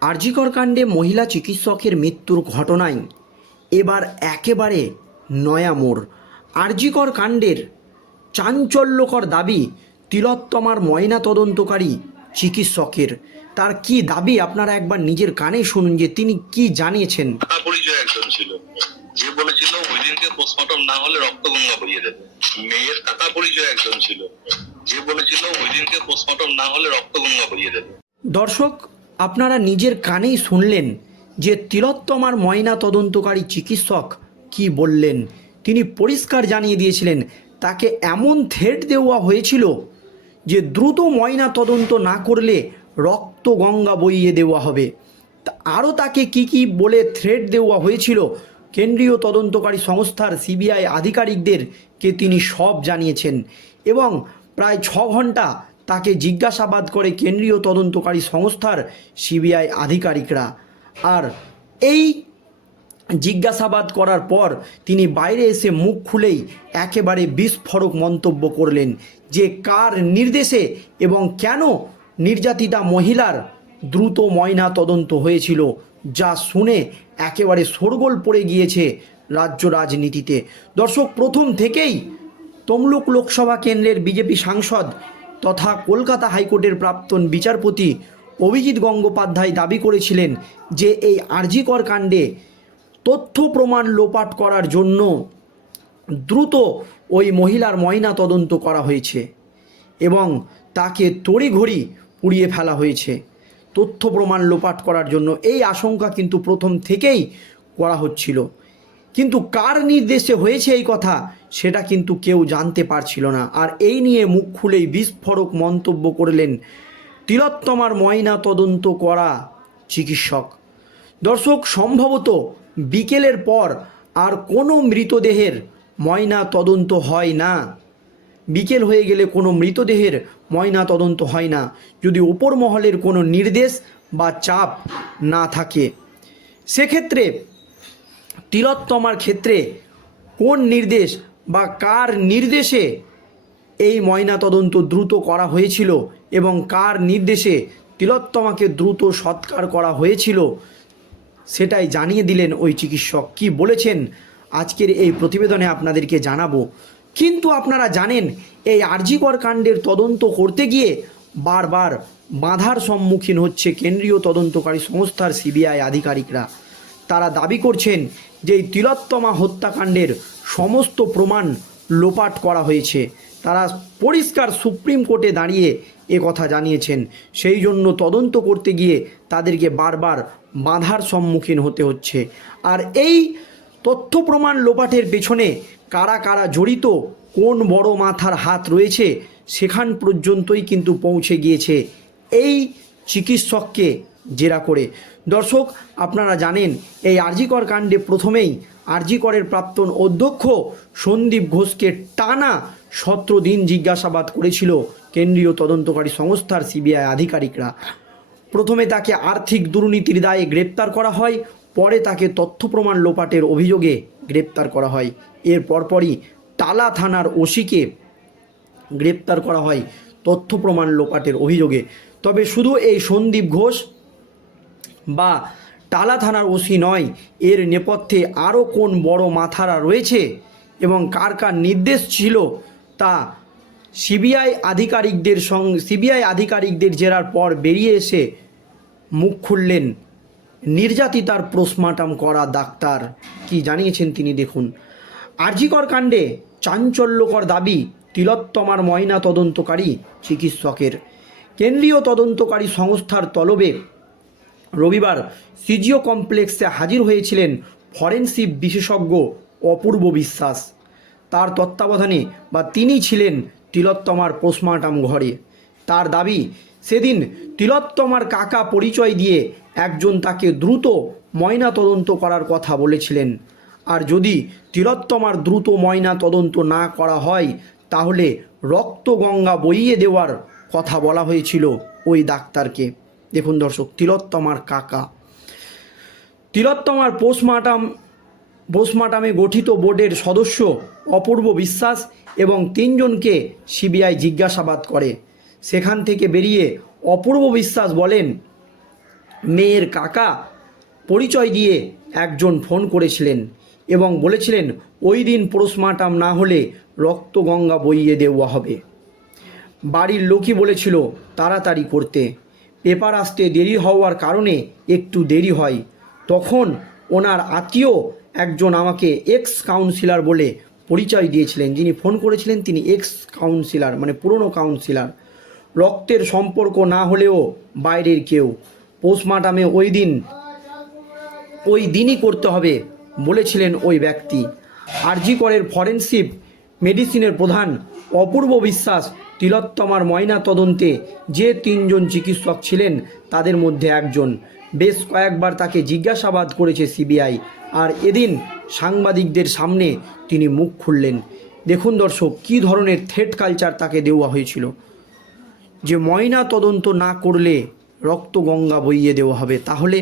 আরজিকর কাণ্ডে মহিলা চিকিৎসকের মৃত্যুর ঘটনায় এবার একেবারে নয়া মোড়। আরজিকর কাণ্ডের চাঞ্চল্যকর দাবি তিলোত্তমার ময়না তদন্তকারী চিকিৎসকের। তার কি দাবি? আপনারা একবার নিজের কানে শুনুন যে তিনি কি জানিয়েছেন। পরিচয় একজন ছিল। যে বলেছিল ওই দিনকে পোস্টমর্টম না হলে রক্তগঙ্গা বইয়ে দেবে। মেয়ের কাকা পরিচয় একজন ছিল। যে বলেছিল ওই দিনকে পোস্টমর্টম না হলে রক্তগঙ্গা বইয়ে দেবে। দর্শক আপনারা নিজের কানেই শুনলেন যে তিলোত্তমার ময়না তদন্তকারী চিকিৎসক কি বললেন। তিনি পরিষ্কার জানিয়ে দিয়েছিলেন, তাকে এমন থ্রেট দেওয়া হয়েছিল যে দ্রুত ময়না তদন্ত না করলে রক্ত গঙ্গা বইয়ে দেওয়া হবে। আরও তাকে কি কি বলে থ্রেট দেওয়া হয়েছিল কেন্দ্রীয় তদন্তকারী সংস্থার সিবিআই আধিকারিকদেরকে তিনি সব জানিয়েছেন এবং প্রায় ছ ঘণ্টা তাকে জিজ্ঞাসাবাদ করে কেন্দ্রীয় তদন্তকারী সংস্থার সিবিআই আধিকারিকরা। আর এই জিজ্ঞাসাবাদ করার পর তিনি বাইরে এসে মুখ খুলেই একেবারে বিস্ফোরক মন্তব্য করলেন যে কার নির্দেশে এবং কেন নির্যাতিতা মহিলার দ্রুত ময়না তদন্ত হয়েছিল, যা শুনে একেবারে শোরগোল পড়ে গিয়েছে রাজ্য রাজনীতিতে। দর্শক, প্রথম থেকেই তমলুক লোকসভা কেন্দ্রের বিজেপি সাংসদ তথা কলকাতা হাইকোর্টের প্রাক্তন বিচারপতি অভিজিৎ গঙ্গোপাধ্যায় দাবি করেছিলেন যে এই আরজিকর কাণ্ডে তথ্য প্রমাণ লোপাট করার জন্য দ্রুত ওই মহিলার ময়না তদন্ত করা হয়েছে এবং তাকে তড়িঘড়ি পুড়িয়ে ফেলা হয়েছে। তথ্য প্রমাণ লোপাট করার জন্য এই আশঙ্কা কিন্তু প্রথম থেকেই করা হচ্ছিল। কিন্তু কার নির্দেশে হয়েছে এই কথা, সেটা কিন্তু কেউ জানতে পারছিল না। আর এই নিয়ে মুখ খুলেই বিস্ফোরক মন্তব্য করলেন তিলোত্তমার ময়না তদন্ত করা চিকিৎসক। দর্শক, সম্ভবত বিকেলের পর আর কোনো মৃতদেহের ময়না তদন্ত হয় না। বিকেল হয়ে গেলে কোনো মৃতদেহের ময়না তদন্ত হয় না। যদি ওপর মহলের কোনো নির্দেশ বা চাপ না থাকে, সেক্ষেত্রে তিলোত্তমার ক্ষেত্রে কোন নির্দেশ বা কার নির্দেশে এই ময়না তদন্ত দ্রুত করা হয়েছিল এবং কার নির্দেশে তিলোত্তমাকে দ্রুত সৎকার করা হয়েছিল, সেটাই জানিয়ে দিলেন ওই চিকিৎসক। কি বলেছেন? আজকের এই প্রতিবেদনে আপনাদেরকে জানাব। কিন্তু আপনারা জানেন, এই আরজিকর কাণ্ডের তদন্ত করতে গিয়ে বারবার বাধার সম্মুখীন হচ্ছে কেন্দ্রীয় তদন্তকারী সংস্থার সিবিআই আধিকারিকরা। তারা দাবি করছেন যে এই তিলোত্তমা হত্যাকাণ্ডের সমস্ত প্রমাণ লোপাট করা হয়েছে। তারা পরিষ্কার সুপ্রিম কোর্টে দাঁড়িয়ে এ কথা জানিয়েছেন। সেই জন্য তদন্ত করতে গিয়ে তাদেরকে বারবার বাধার সম্মুখীন হতে হচ্ছে। আর এই তথ্য প্রমাণ লোপাটের পেছনে কারা কারা জড়িত, কোন বড় মাথার হাত রয়েছে, সেখান পর্যন্তই কিন্তু পৌঁছে গিয়েছে এই চিকিৎসককে জেরা করে। দর্শক, আপনারা জানেন, এই আরজিকর কাণ্ডে প্রথমেই আরজিকরের প্রাক্তন অধ্যক্ষ সন্দীপ ঘোষকে টানা সতেরো দিন জিজ্ঞাসাবাদ করেছিল কেন্দ্রীয় তদন্তকারী সংস্থার সিবিআই আধিকারিকরা। প্রথমে তাকে আর্থিক দুর্নীতির দায়ে গ্রেপ্তার করা হয়, পরে তাকে তথ্য প্রমাণ লোপাটের অভিযোগে গ্রেপ্তার করা হয়। এর পরপরই টালা থানার ওসিকে গ্রেপ্তার করা হয় তথ্য প্রমাণ লোপাটের অভিযোগে। তবে শুধু এই সন্দীপ ঘোষ বা টালা থানার ওসি নয়, এর নেপথ্যে আরও কোন বড় মাথারা রয়েছে এবং কার কার নির্দেশ ছিল তা সিবিআই আধিকারিকদের সঙ্গে সিবিআই আধিকারিকদের জেরার পর বেরিয়ে এসে মুখ খুললেন নির্যাতিতার পোস্টমার্টাম করা ডাক্তার। কি জানিয়েছেন তিনি দেখুন। আরজিকর কাণ্ডে চাঞ্চল্যকর দাবি তিলোত্তমার ময়না তদন্তকারী চিকিৎসকের। কেন্দ্রীয় তদন্তকারী সংস্থার তলবে রবিবার সিজিও কমপ্লেক্সে হাজির হয়েছিলেন ফরেনসিক বিশেষজ্ঞ অপূর্ব বিশ্বাস। তার তত্ত্বাবধানে বা তিনি ছিলেন তিলোত্তমার পোস্টমার্টাম ঘরে। তার দাবি, সেদিন তিলোত্তমার কাকা পরিচয় দিয়ে একজন তাকে দ্রুত ময়না তদন্ত করার কথা বলেছিলেন। আর যদি তিলোত্তমার দ্রুত ময়না তদন্ত না করা হয়, তাহলে রক্ত গঙ্গা বইয়ে দেওয়ার কথা বলা হয়েছিল ওই ডাক্তারকে। দেখুন দর্শক, তিলোত্তমার কাকা। তিলোত্তমার পোস্টমার্টাম, পোস্টমার্টামে গঠিত বোর্ডের সদস্য অপূর্ব বিশ্বাস এবং তিনজনকে সিবিআই জিজ্ঞাসাবাদ করে। সেখান থেকে বেরিয়ে অপূর্ব বিশ্বাস বলেন, মেয়ের কাকা পরিচয় দিয়ে একজন ফোন করেছিলেন এবং বলেছিলেন, ওই দিন পোস্টমার্টাম না হলে রক্তগঙ্গা বইয়ে দেওয়া হবে। বাড়ির লোকই বলেছিল, তাড়াতাড়ি করতে। পেপার আসতে দেরি হওয়ার কারণে একটু দেরি হয়। তখন ওনার আত্মীয় একজন আমাকে এক্স কাউন্সিলর বলে পরিচয় দিয়েছিলেন। যিনি ফোন করেছিলেন, তিনি এক্স কাউন্সিলর মানে পুরনো কাউন্সিলার রক্তের সম্পর্ক না হলেও বাইরের কেউ। পোস্টমার্টামে ওই দিন, ওই দিনই করতে হবে বলেছিলেন ওই ব্যক্তি। আরজি করের ফরেন্সিক মেডিসিনের প্রধান অপূর্ব বিশ্বাস তিলোত্তমার ময়না তদন্তে যে তিনজন চিকিৎসক ছিলেন, তাদের মধ্যে একজন। বেশ কয়েকবার তাকে জিজ্ঞাসাবাদ করেছে সিবিআই, আর এদিন সাংবাদিকদের সামনে তিনি মুখ খুললেন। দেখুন দর্শক, কী ধরনের থ্রেট কালচার তাকে দেওয়া হয়েছিল। যে ময়না তদন্ত না করলে রক্ত গঙ্গা বইয়ে দেওয়া হবে, তাহলে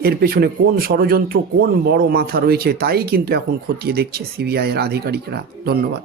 এর পেছনে কোন ষড়যন্ত্র, কোন বড় মাথা রয়েছে, তাই কিন্তু এখন খতিয়ে দেখছে সিবিআইয়ের আধিকারিকরা। ধন্যবাদ।